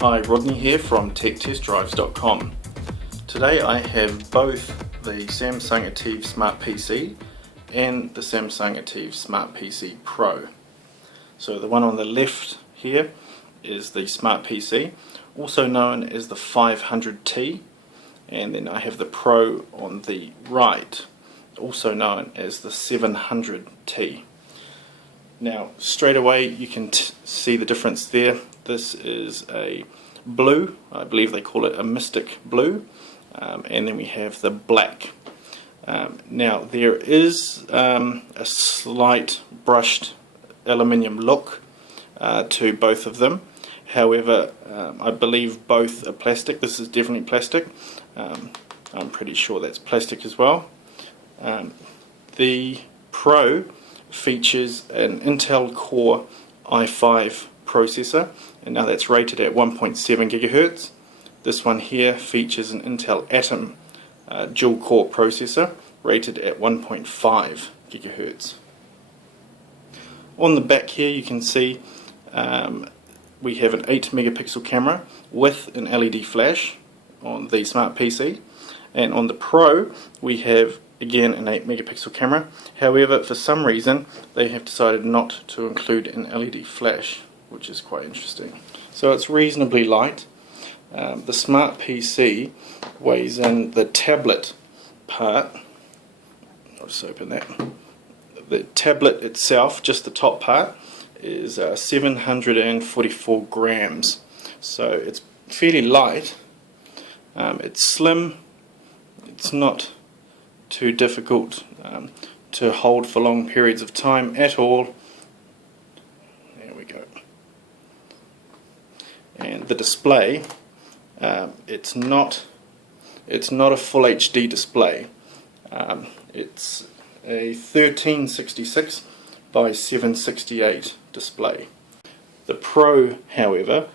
Hi, Rodney here from TechTestDrives.com. Today I have both the Samsung ATIV Smart PC and the Samsung ATIV Smart PC Pro. So the one on the left here is the Smart PC, also known as the 500T, and then I have the Pro on the right, also known as the 700T. Now straight away you can see the difference there. This is a blue, I believe they call it a mystic blue, and then we have the black. Now there is a slight brushed aluminium look to both of them. However, I believe both are plastic. This is definitely plastic. I'm pretty sure that's plastic as well. The Pro features an Intel Core i5 processor, and now that's rated at 1.7 GHz. This one here features an Intel Atom dual core processor rated at 1.5 GHz. On the back here you can see we have an 8 megapixel camera with an LED flash on the Smart PC, and on the Pro we have again an 8 megapixel camera. However, for some reason they have decided not to include an LED flash, which is quite interesting. So it's reasonably light. The Smart PC weighs in the tablet part. I'll just open that. The tablet itself, just the top part, is 744 grams. So it's fairly light. It's slim. It's not too difficult to hold for long periods of time at all. There we go. And the display, it's not a full HD display. It's a 1366 by 768 display. The Pro, however,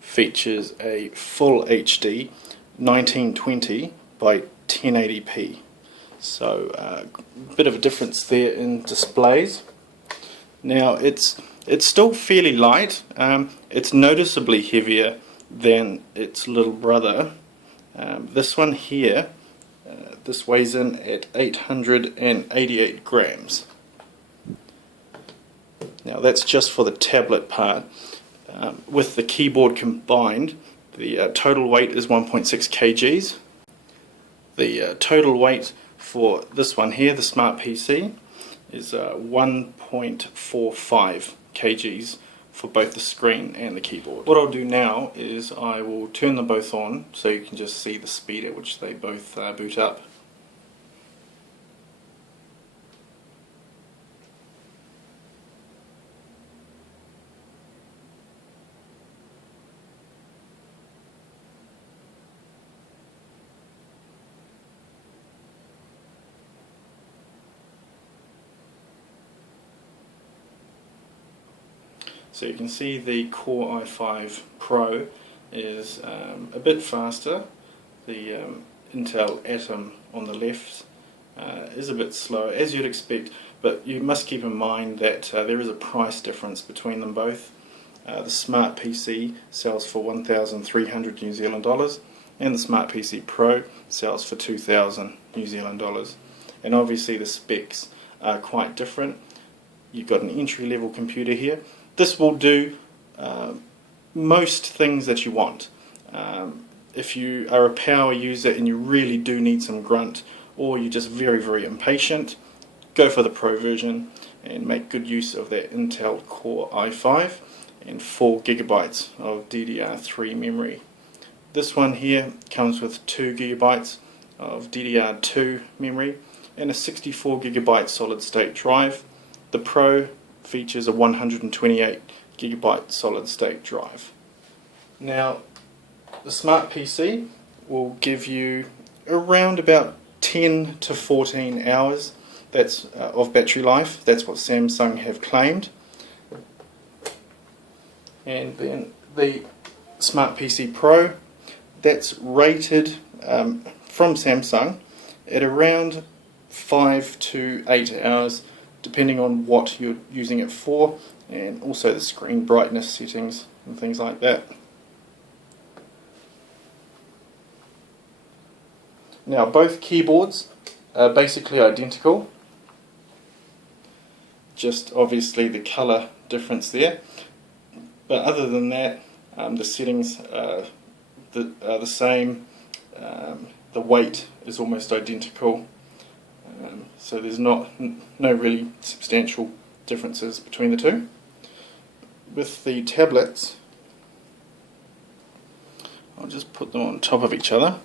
features a full HD 1920 by 1080p. So a bit of a difference there in displays. Now it's still fairly light. It's noticeably heavier than its little brother. This one here, this weighs in at 888 grams. Now that's just for the tablet part. With the keyboard combined, the total weight is 1.6 kgs. The total weight for this one here, the Smart PC, is 1.45 kgs for both the screen and the keyboard. What I'll do now is I will turn them both on so you can just see the speed at which they both boot up. So you can see the Core i5 Pro is a bit faster. The Intel Atom on the left is a bit slower, as you'd expect, but you must keep in mind that there is a price difference between them both. The Smart PC sells for 1,300 New Zealand dollars and the Smart PC Pro sells for 2,000 New Zealand dollars. And obviously the specs are quite different. You've got an entry-level computer here. This will do most things that you want. If you are a power user and you really do need some grunt, or you're just very impatient, go for the Pro version and make good use of that Intel Core i5 and 4 GB of DDR3 memory. This one here comes with 2 GB of DDR2 memory and a 64 GB solid state drive. The Pro features a 128 GB solid state drive. Now the Smart PC will give you around about 10 to 14 hours of battery life. That's what Samsung have claimed. And then the Smart PC Pro, that's rated from Samsung at around 5 to 8 hours, depending on what you're using it for, and also the screen brightness settings and things like that. Now both keyboards are basically identical, just obviously the colour difference there, but other than that the settings are the same. The weight is almost identical, so there's no really substantial differences between the two. With the tablets, I'll just put them on top of each other.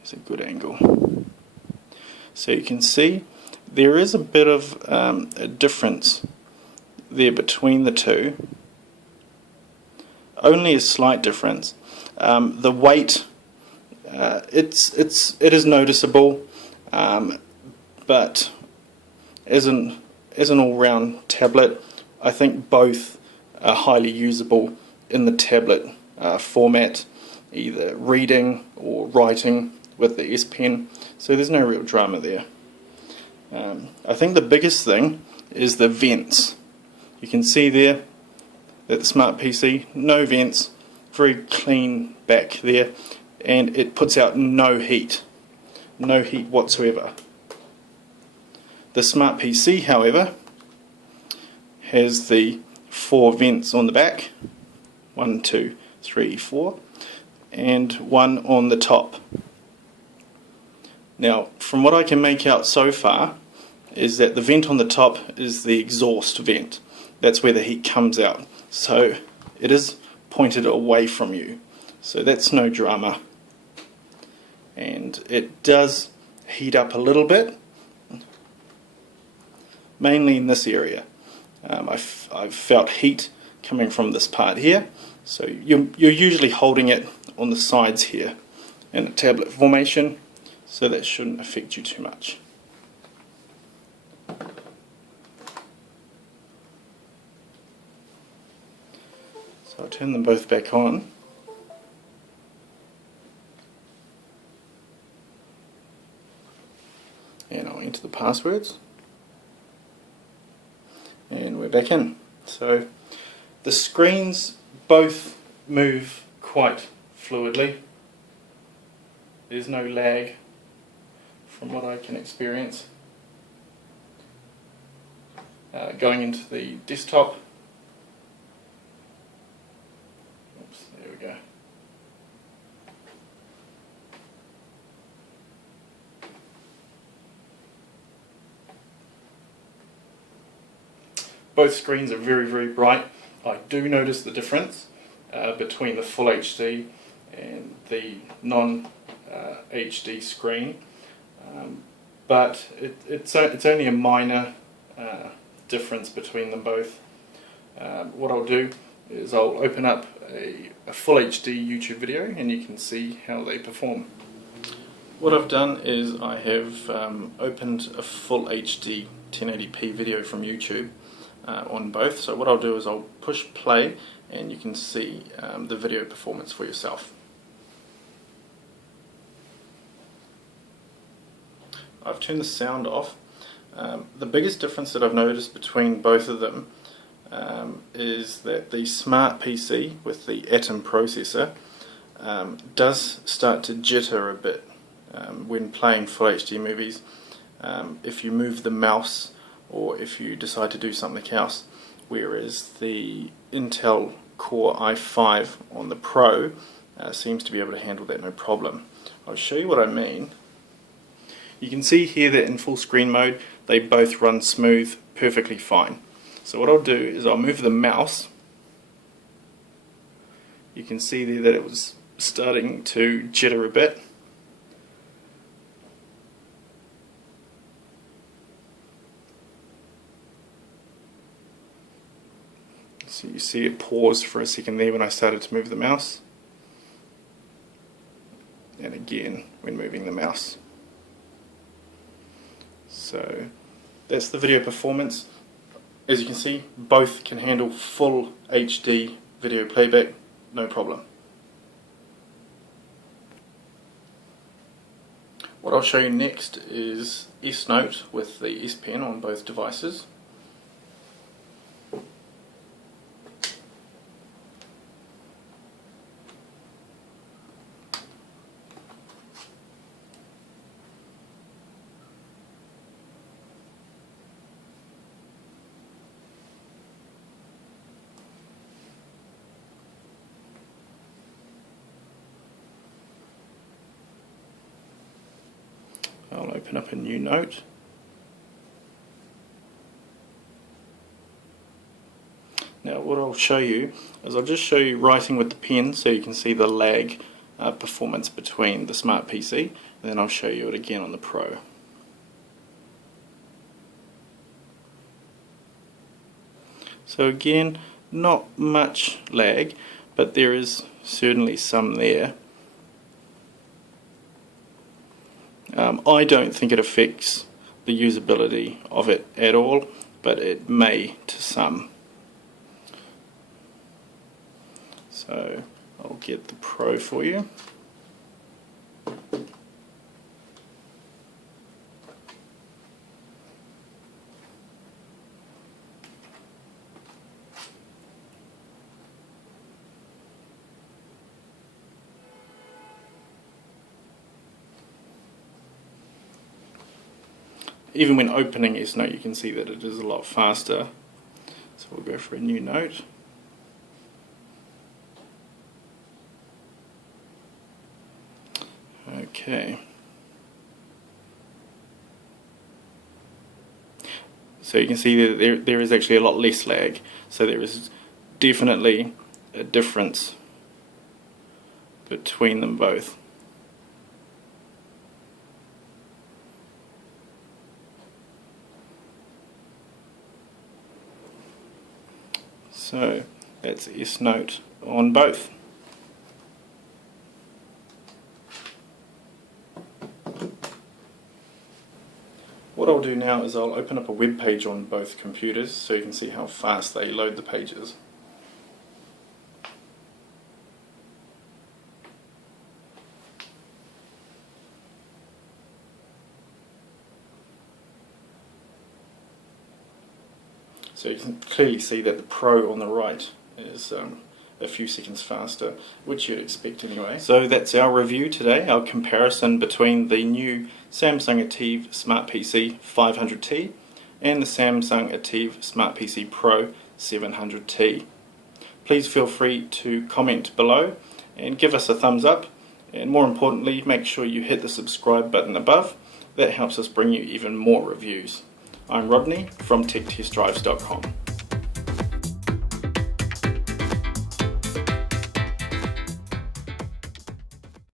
It's a good angle. So you can see there is a bit of a difference there between the two. Only a slight difference. The weight, it is noticeable, but as an all-round tablet, I think both are highly usable in the tablet format, either reading or writing with the S Pen, so there's no real drama there. I think the biggest thing is the vents. You can see there that the Smart PC, no vents, very clean back there, and it puts out no heat whatsoever. The Smart PC, however, has the 4 vents on the back, 1, 2, 3, 4, and 1 on the top. Now, from what I can make out so far, is that the vent on the top is the exhaust vent. That's where the heat comes out. So it is pointed away from you. So that's no drama. And it does heat up a little bit, mainly in this area. I've felt heat coming from this part here. So you're usually holding it on the sides here in a tablet formation, so that shouldn't affect you too much. So I'll turn them both back on. And I'll enter the passwords. And we're back in. So the screens both move quite fluidly. There's no lag from what I can experience. Going into the desktop. Oops, there we go. Both screens are very, very bright. I do notice the difference between the full HD and the non-HD screen, but it's only a minor difference between them both. What I'll do is I'll open up a full HD YouTube video and you can see how they perform. What I've done is I have opened a full HD 1080p video from YouTube on both. So what I'll do is I'll push play and you can see the video performance for yourself. I've turned the sound off. The biggest difference that I've noticed between both of them is that the Smart PC with the ATIV processor does start to jitter a bit when playing full HD movies. If you move the mouse or if you decide to do something else, whereas the Intel Core i5 on the Pro seems to be able to handle that no problem. I'll show you what I mean. You can see here that in full screen mode they both run smooth, perfectly fine. So what I'll do is I'll move the mouse. You can see there that it was starting to jitter a bit. So you see it paused for a second there when I started to move the mouse, and again when moving the mouse. So that's the video performance. As you can see, both can handle full HD video playback, no problem. What I'll show you next is S Note with the S Pen on both devices. I'll open up a new note. Now what I'll show you is I'll just show you writing with the pen so you can see the lag performance between the Smart PC, and then I'll show you it again on the Pro. So again, not much lag, but there is certainly some there. I don't think it affects the usability of it at all, but it may to some. So I'll get the Pro for you. Even when opening S-Note, you can see that it is a lot faster. So we'll go for a new note. Okay. So you can see that there is actually a lot less lag. So there is definitely a difference between them both. So that's S-Note on both. What I'll do now is I'll open up a web page on both computers so you can see how fast they load the pages. So you can clearly see that the Pro on the right is a few seconds faster, which you'd expect anyway. So that's our review today, our comparison between the new Samsung ATIV Smart PC 500T and the Samsung ATIV Smart PC Pro 700T. Please feel free to comment below and give us a thumbs up, and more importantly, make sure you hit the subscribe button above. That helps us bring you even more reviews. I'm Rodney from TechTestDrives.com.